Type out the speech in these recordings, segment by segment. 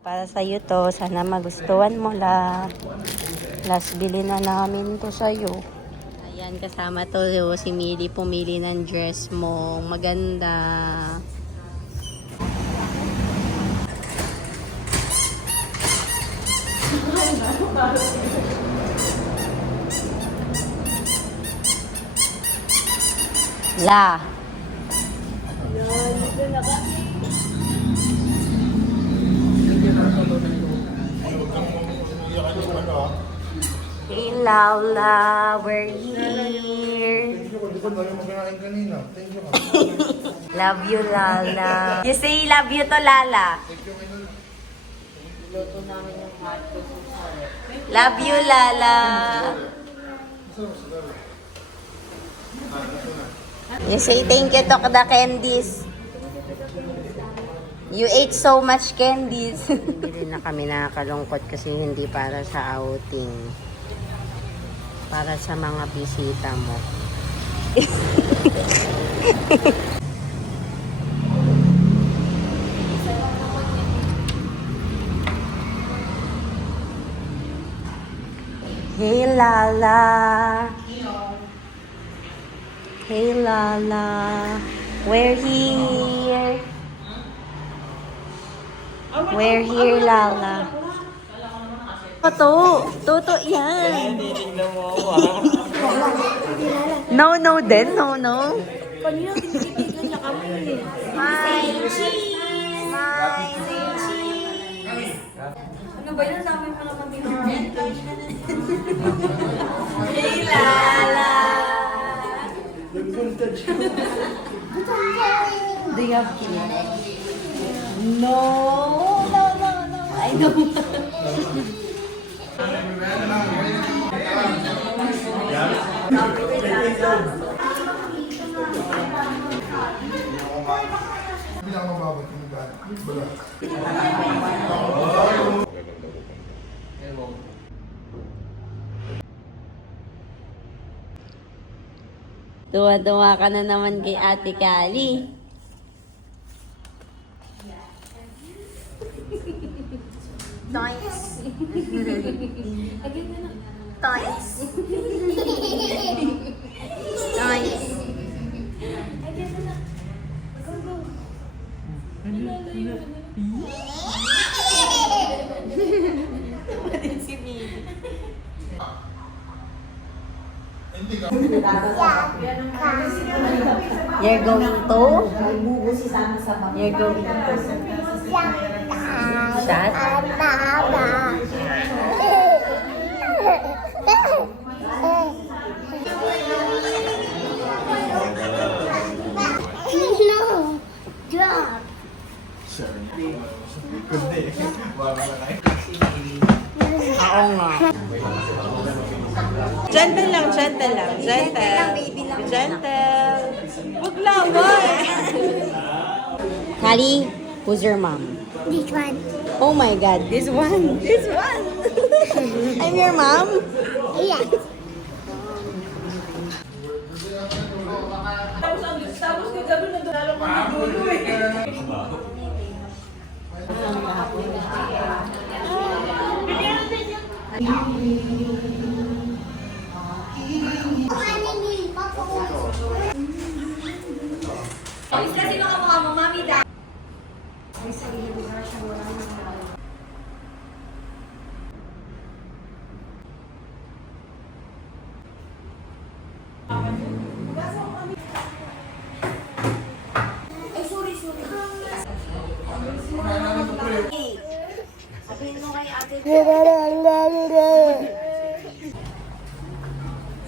Para sa iyo to, sana magustuhan mo la. Last bili na namin to sa iyo. Ayan, kasama to si Mili, pumili ng dress mo. Maganda. La. Hey Laula, we're here. Love you, Lala. You say love you to Lala. Love you, Lala. You say thank you to the candies. You ate so much candies. Hindi na kami nakakalungkot kasi hindi para sa outing. Para sa mga bisita mo. Hey Lala. Hey Lala. We're here. We're here, Lala. Toto yan. No, no din. No, no. Kanina, tinitigan niya kami. My cheese. Ano ba yun? Dami pa naman din. Hey, Lala. Do you have cake? No. I don't. Bilang mababot yung bala. Tuwa-tuwa ka na naman kay Ate Kali. Toys. Toys. Toys. You're going to? You're going to? Shut? No, drop. Oo nga. Gentle lang. Gentle. Huwag laway. Kali, who's your mom? This one. Oh my God, this one. I'm your mom? Yeah. Kasi mga mukha mo, mami, dad.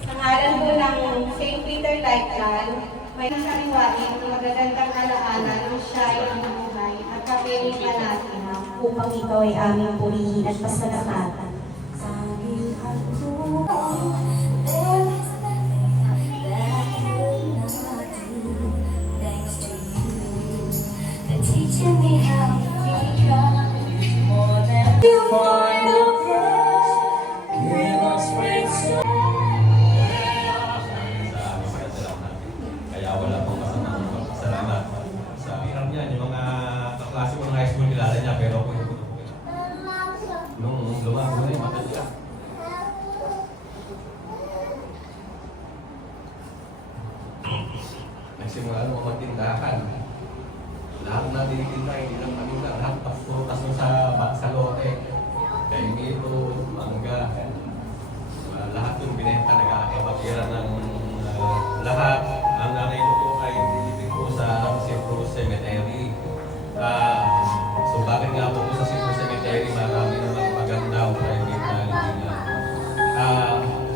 Sa ngalan po ng St. Peter Lifeline, may sariwain ng magagandang alaala ng siya ay ang buhay at kapiling ka natin upang ikaw ay aming purihin at pasalamatan. Teaching me how to be more than you want to give us grace. Kaya wala pong salamat sa hirap niya. Yung mga kaklase ko ng high school kilala niya pero ako hindi ko na po kilala. tinitinda, hindi lang kami lahat. Tapos sa lote, kaimito, mangga, lahat yung binenta, nagkakapapira ng lahat. Ang nanay ko po ay nilipid po sa Cyprus Cemetery. So bakit nga po sa Cyprus Cemetery, marami namang maganda o private na lilingan.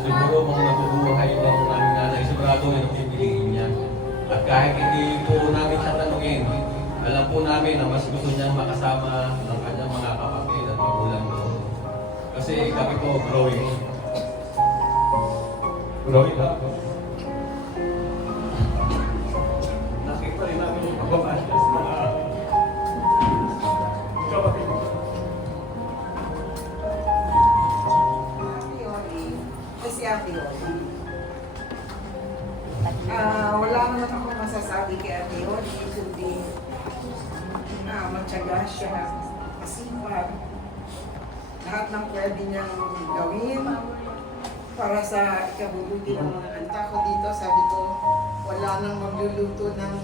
Siguro kung nabubuhay yung aming nanay, sigurado yun ang pipiliin niya. At kahit hindi po namin siya tanungin, alam po namin na mas gusto niyang makasama ng kanyang mga kapatid at magulang doon. Kasi kami po growing. Growing up. Nakita rin namin yung pagbabalas ng mga kapatid. Kasi Ate Oli. Wala naman ako masasabi kay Ate Oli, kundi matyaga siya, masipag. Lahat ng pwede niyang gawin para sa ikabubuti ng mga anak ko dito. Sabi ko, wala nang magluluto ng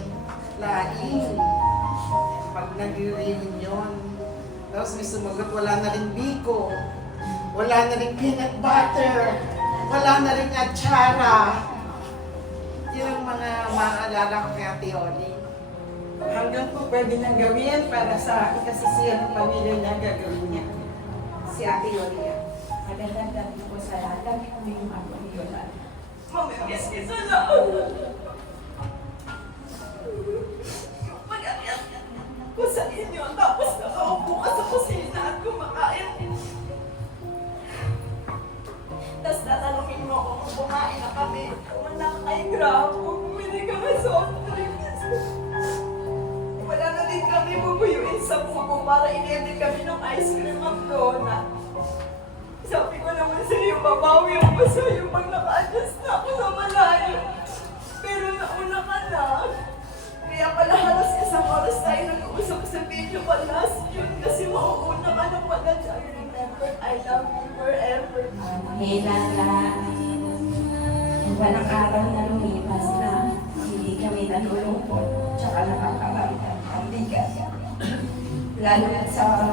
laing pag nag-reunion. Tapos may sumagot, wala na rin biko, wala na rin peanut butter, wala na rin atsara. Yun ang mga maaalala ko kay Ate Oli. Hanggang po pwede niyang gawin para sa ikasisiyan ng pamilya niya, gagawin niya. Si Ate Oli yan. Magandang gabi po sa lahat. Dami kami yung ako ni Yolan. Mamimiss kita lang. Mag-akyat ko sa inyo, tapos nakaupo ka sa kusina at kumakain. Tapos tatanungin mo ako kung kumain na kami. Kumanda ka kay Grab, kung bumili ka ng soft drinks. Wala na din kami bubuyuin sa buko para inedit kami ng ice cream at donut. Sabi ko naman sa'yo, babawi ako sa'yo pag naka-adjust na ako sa malayo. Pero nauna ka na. Kaya pala halos isang oras tayo nag-uusap sa video pa last June kasi mauuna ka na pala dyan. Remember, I love you forever. Lahat. Walang araw na lumipas na hindi kami nalulungkot tsaka nakakaramdam ang bigat. Lalo na sa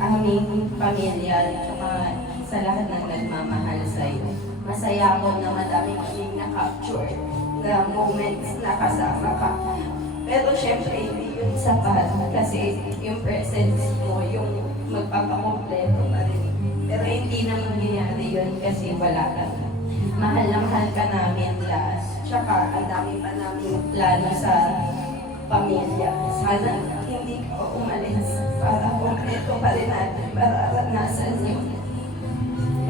aming pamilya tsaka sa lahat ng nagmamahal sa'yo. Masaya ako na madami kaming na-capture na moments na kasama ka. Pero syempre hindi yun sapat kasi yung presence mo, yung magpapakompleto pa rin. Pero hindi naman nangyayari yun kasi wala ka na. Mahal na mahal ka namin last. Tsaka ang dami pa namin plano sa pamilya. Sana hindi ka umalis para kompleto pa rin natin mararanasan yun.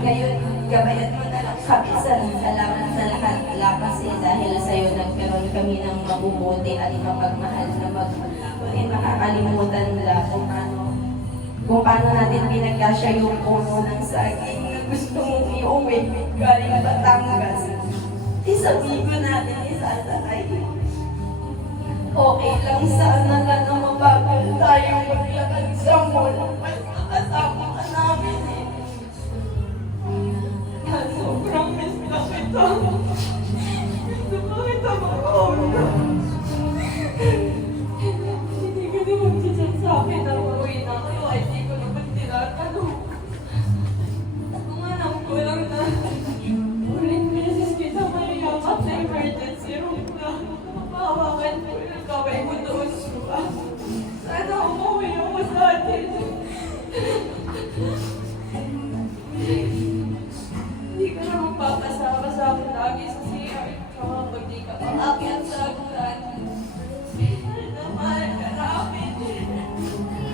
Ngayon, gabayan mo na lang kami sa salamat sa lahat. Wala kasi dahil sa'yo nagkaroon kami ng mabubuti at mapagmahal na hindi makakalimutan nila kung paano natin pinagkasya yung puno ng saging na gusto mong iuwi galing Batangas. Isabigo natin isasakay. Okay lang sana na mabagal tayo maglakad sa mall. Basta kasama ka namin eh. Sobrang miss na kita. Gusto ko kita mag-own. Hindi ka naman siya sa akin na uuwi na kayo. Ay, di ko naman tinatanong. Kung alam ko lang na ulit beses kita mayayamat sa emergency room na mapahawakan ko yung kaway mo doon siya. Sana umuwi ako sa atin. Hindi ka naman papasama sa akin lagi sa CR. Kapag di ka pakakyat sa agulan. Mahal ka namin.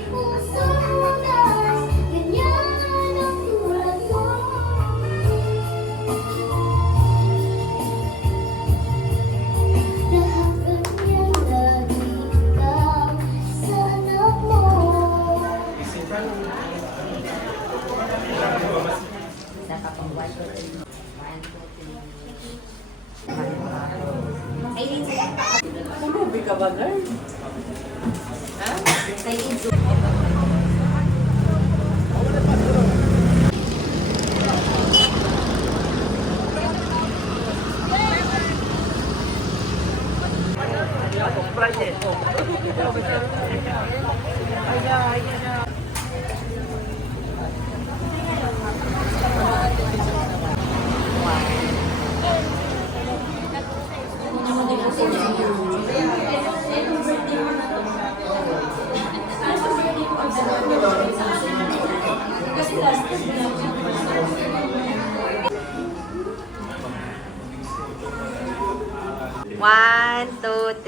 Puso ng wagas, ganyan ang tulad mo. Lahat ganyan lagi ikaw sa anak mo. Nakapag-1, 2, 3. 1, 2, 3. Aileen, Tulubi ka ba, girl? ha? Aileen, Friday.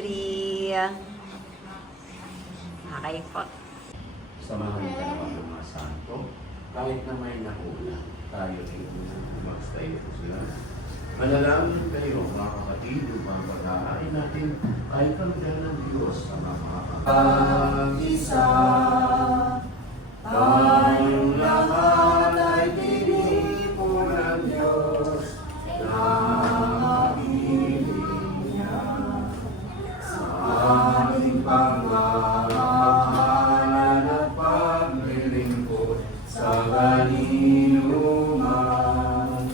3. Okay po. Samahan ka naman ng mga santo, kahit na may nakuna, tayo rin mag-stay po sila. Manalangin kayo, mga kapatid, upang pag-aain natin ay kampiyan ng Diyos sa mga pag-isa. Tayong lahat ay tinipo ng Diyos na piling niya sa ating pagmamahalan at paglilingkod sa kanino man.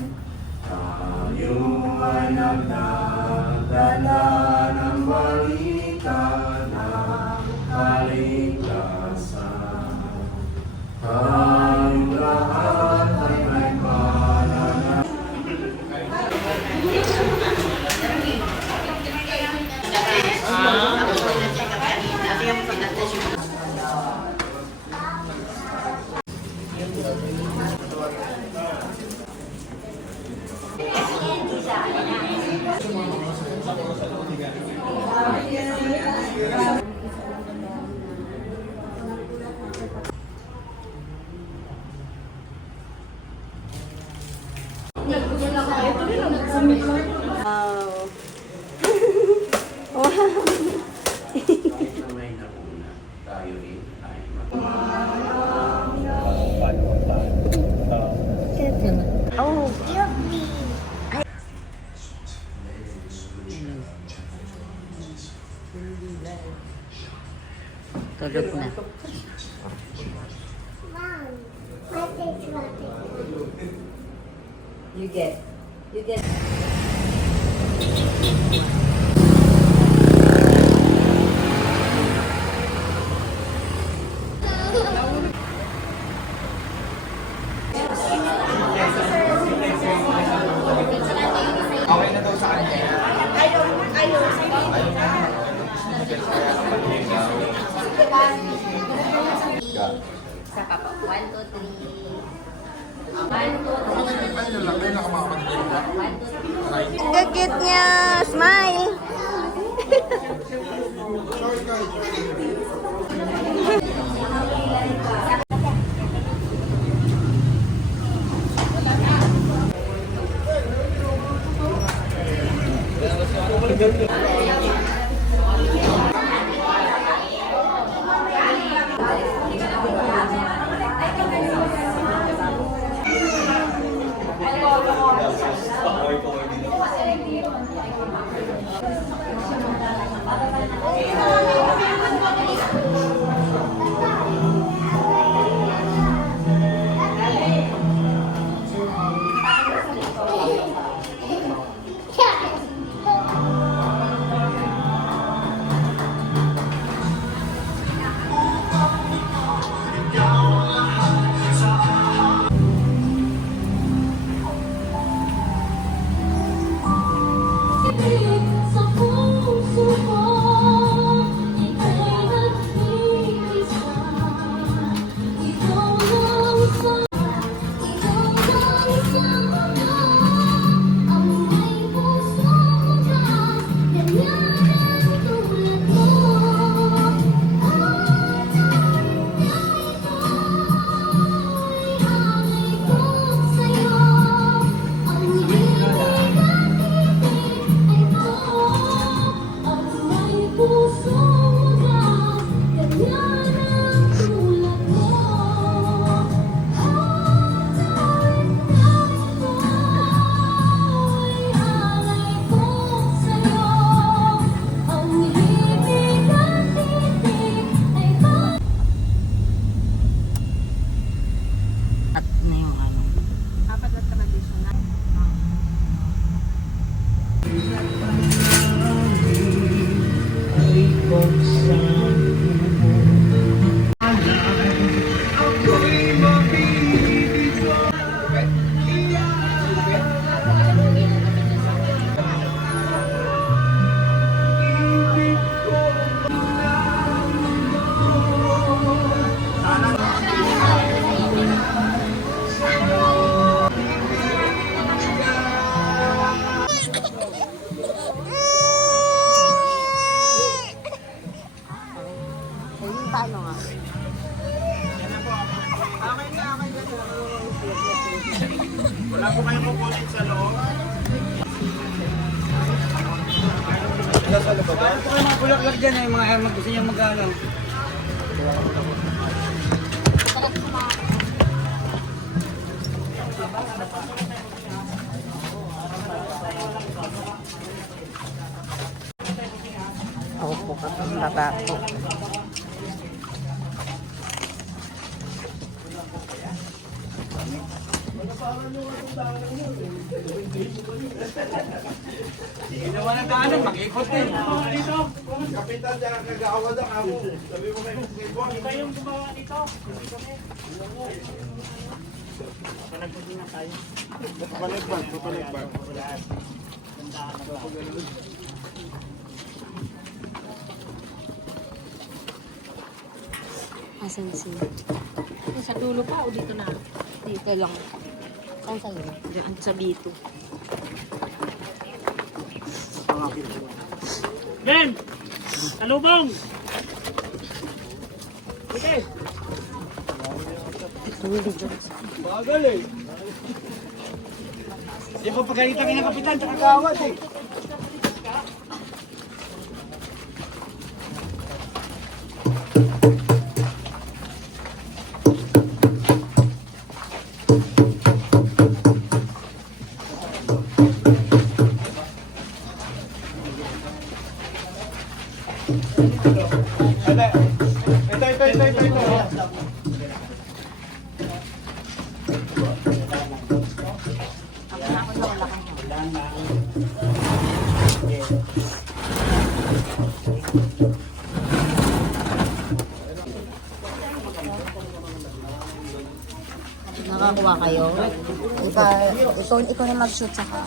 Tayo ay nagdadala ng balita ng kaligtasan. Tayong lahat ay may pananaw. Wow. Wow. Kahit na may nakuna, tayo rin ay Oh. Tulog na. Mom, what is water? You get. Isa pa po. 1, 2, 3. 1, 2, 3. Ano lang, may nakamakapansin ba? Ang cute niya! Smile! Sorry guys. Mga bulaklak dyan eh, mga gusto niyang mag-ano. Opo ka pang baba po. Ginawa ng daanan, mag-ikot eh. Kapitan, dyan nag-aawa na ako. Sabi mo kayo, Iba yung gumawa dito. Asan siya? Sa dulo pa o dito na? Dito lang. Saan sa'yo? Diyan sa dito. Ben! Talubong! Sige! Bagal eh. Hindi ko pagalitan ng kapitan sa kagawad eh. Ito. Nakakuha kayo? Ikaw na mag-shoot saka.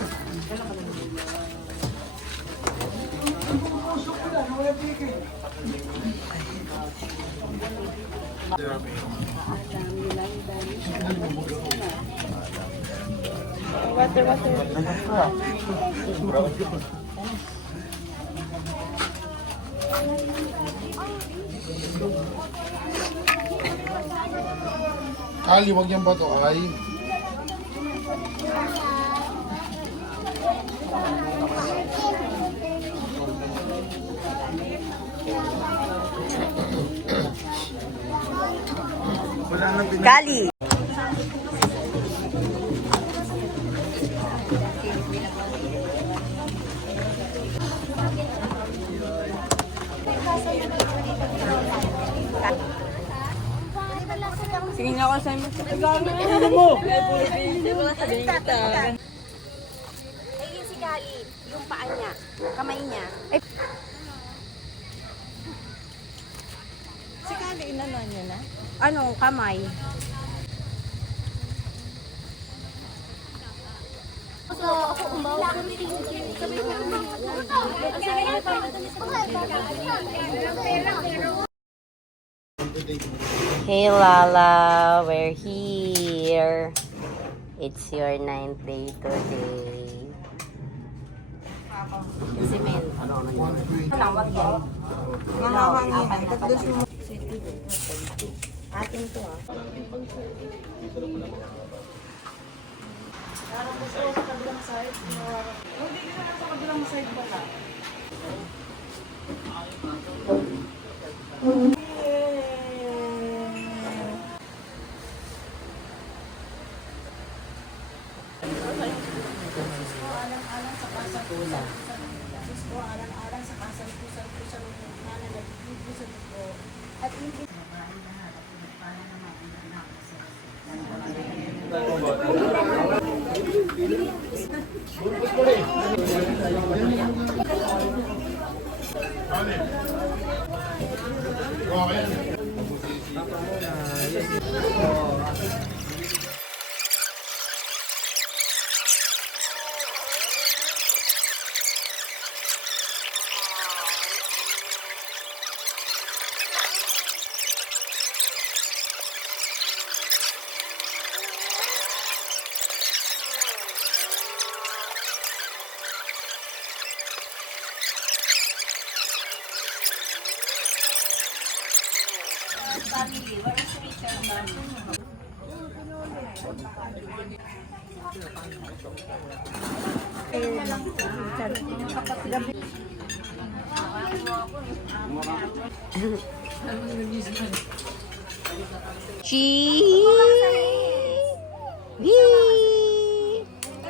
Ali, wag yung bato ay. Kali! Sige nga ako sa inyo. Ano mo? Ayun si Kali, yung paa niya, kamay niya. Si Kali, inano niya na? Ano, kamay? Hey Lala, we're here. It's your 9th day today. Cement. Tawag yan. Atin to ah.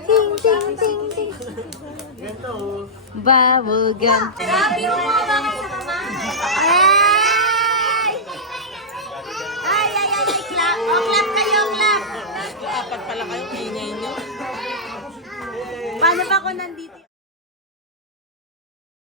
Ting, ting, ting, ting. Bubble gum. Sabi mo mga bakit sa mama? Ay! Ay, ay, ay, ay, clap. O, clap kayo, clap. Apat pala kayo, ingay nyo. Paano ba ako nandito?